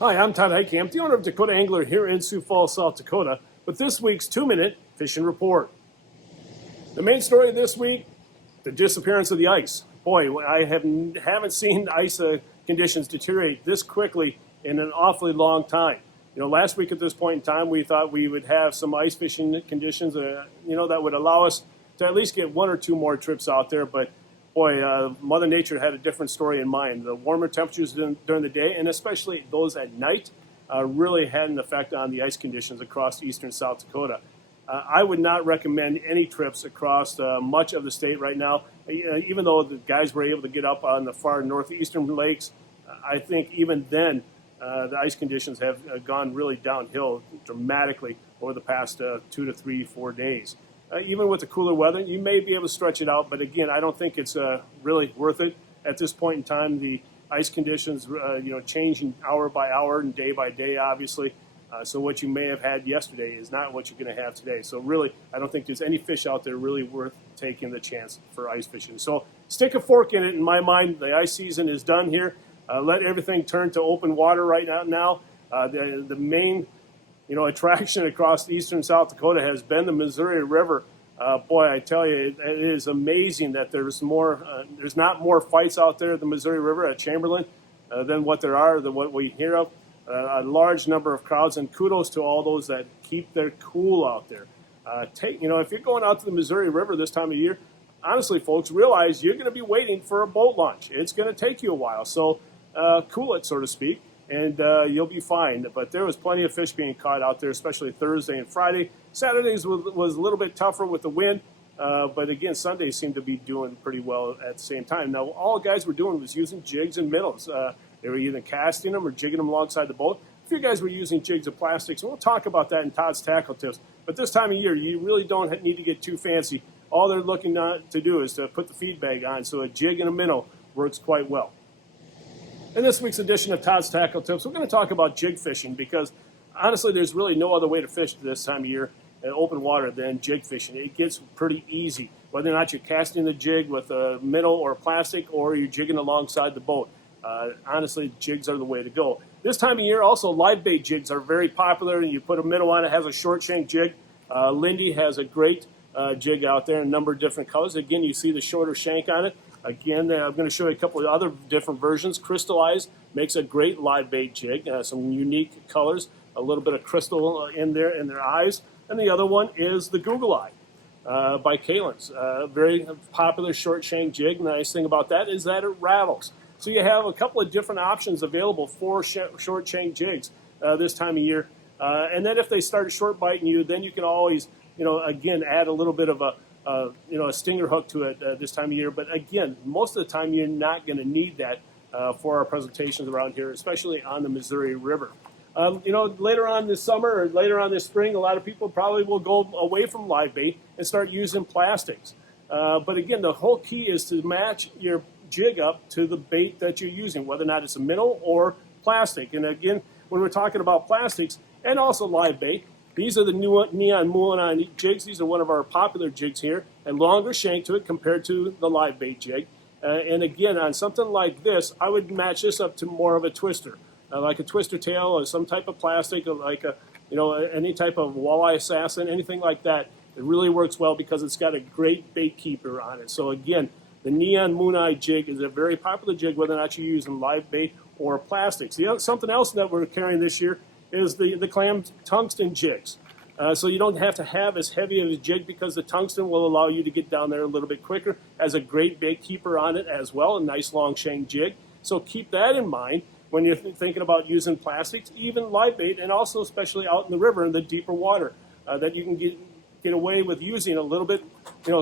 Hi, I'm Todd Heike. I'm the owner of Dakota Angler here in Sioux Falls, South Dakota, with this week's 2-minute fishing report. The main story this week, the disappearance of the ice. Boy, I haven't seen ice conditions deteriorate this quickly in an awfully long time. Last week at this point in time, we thought we would have some ice fishing conditions, that would allow us to at least get one or two more trips out there. But boy, Mother Nature had a different story in mind. The warmer temperatures during the day, and especially those at night, really had an effect on the ice conditions across eastern South Dakota. I would not recommend any trips across much of the state right now. Even though the guys were able to get up on the far northeastern lakes, I think even then the ice conditions have gone really downhill dramatically over the past 2 to 3, 4 days. Even with the cooler weather, you may be able to stretch it out, but again, I don't think it's really worth it at this point in time. The ice conditions, changing hour by hour and day by day, obviously. So what you may have had yesterday is not what you're going to have today. So really, I don't think there's any fish out there really worth taking the chance for ice fishing. So stick a fork in it. In my mind, the ice season is done here. Let everything turn to open water right now. The main attraction across eastern South Dakota has been the Missouri River. Boy, I tell you, it is amazing that there's not more fights out there at the Missouri River at Chamberlain than what we hear of. A large number of crowds, and kudos to all those that keep their cool out there. If you're going out to the Missouri River this time of year, honestly, folks, realize you're going to be waiting for a boat launch. It's going to take you a while, so cool it, so to speak, and you'll be fine. But there was plenty of fish being caught out there, especially Thursday and Friday. Saturdays was a little bit tougher with the wind, but again, Sundays seemed to be doing pretty well at the same time. Now, all guys were doing was using jigs and minnows. They were either casting them or jigging them alongside the boat. A few guys were using jigs of plastics, and we'll talk about that in Todd's Tackle Tips. But this time of year, you really don't need to get too fancy. All they're looking to do is to put the feed bag on, so a jig and a minnow works quite well. In this week's edition of Todd's Tackle Tips, we're going to talk about jig fishing because, honestly, there's really no other way to fish this time of year in open water than jig fishing. It gets pretty easy, whether or not you're casting the jig with a minnow or plastic or you're jigging alongside the boat. Honestly, jigs are the way to go. This time of year, also, live bait jigs are very popular, and you put a minnow on it, has a short shank jig. Lindy has a great jig out there in a number of different colors. Again, you see the shorter shank on it. Again, I'm going to show you a couple of other different versions. Crystallized makes a great live bait jig, some unique colors, a little bit of crystal in their eyes. And the other one is the Google Eye by Kalen's. Very popular short shank jig. The nice thing about that is that it rattles. So you have a couple of different options available for short shank jigs this time of year. And then if they start short biting you, then you can always, again, add a little bit of a stinger hook to it this time of year. But again, most of the time you're not going to need that for our presentations around here, especially on the Missouri River. Later on this summer or later on this spring, a lot of people probably will go away from live bait and start using plastics. But again, the whole key is to match your jig up to the bait that you're using, whether or not it's a minnow or plastic. And again, when we're talking about plastics and also live bait, these are the new neon moon jigs. These are one of our popular jigs here, and longer shank to it compared to the live bait jig. And again, on something like this, I would match this up to more of a twister, like a twister tail or some type of plastic, or like any type of walleye assassin, anything like that. It really works well because it's got a great bait keeper on it. So again, the Neon Moon Eye jig is a very popular jig, whether or not you're using live bait or plastics. Something else that we're carrying this year is the clam tungsten jigs. So you don't have to have as heavy of a jig because the tungsten will allow you to get down there a little bit quicker. Has a great bait keeper on it as well, a nice long shank jig. So keep that in mind when you're thinking about using plastics, even live bait, and also especially out in the river in the deeper water, that you can get away with using a little bit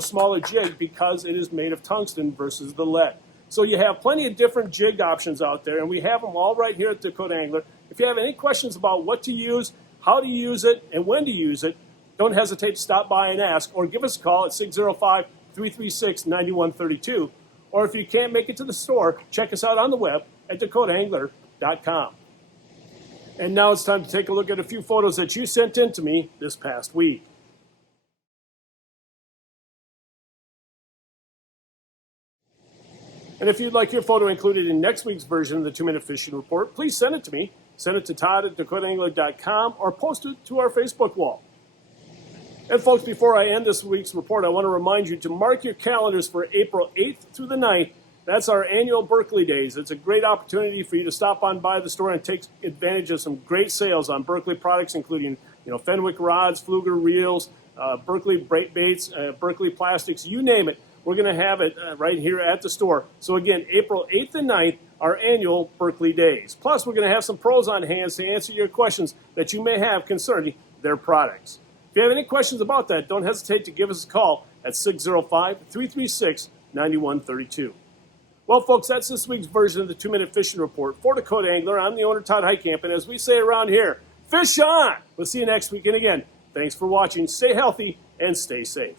smaller jig because it is made of tungsten versus the lead. So you have plenty of different jig options out there, and we have them all right here at Dakota Angler. If you have any questions about what to use, how to use it, and when to use it, don't hesitate to stop by and ask, or give us a call at 605-336-9132. Or if you can't make it to the store, check us out on the web at dakotaangler.com. And now it's time to take a look at a few photos that you sent in to me this past week. And if you'd like your photo included in next week's version of the 2-Minute Fishing Report, please send it to me send it to todd@dakotaangler.com or post it to our Facebook wall. And folks, before I end this week's report, I want to remind you to mark your calendars for April 8th through the 9th. That's our annual Berkeley Days. It's a great opportunity for you to stop on by the store and take advantage of some great sales on Berkeley products, including Fenwick rods, Fluger reels, Berkeley baits, Berkeley plastics, you name it. We're going to have it right here at the store. So again, April 8th and 9th, our annual Berkeley Days. Plus, we're going to have some pros on hand to answer your questions that you may have concerning their products. If you have any questions about that, don't hesitate to give us a call at 605-336-9132. Well, folks, that's this week's version of the 2-Minute Fishing Report. For Dakota Angler, I'm the owner, Todd Heitkamp, and as we say around here, fish on! We'll see you next week. And again, thanks for watching. Stay healthy and stay safe.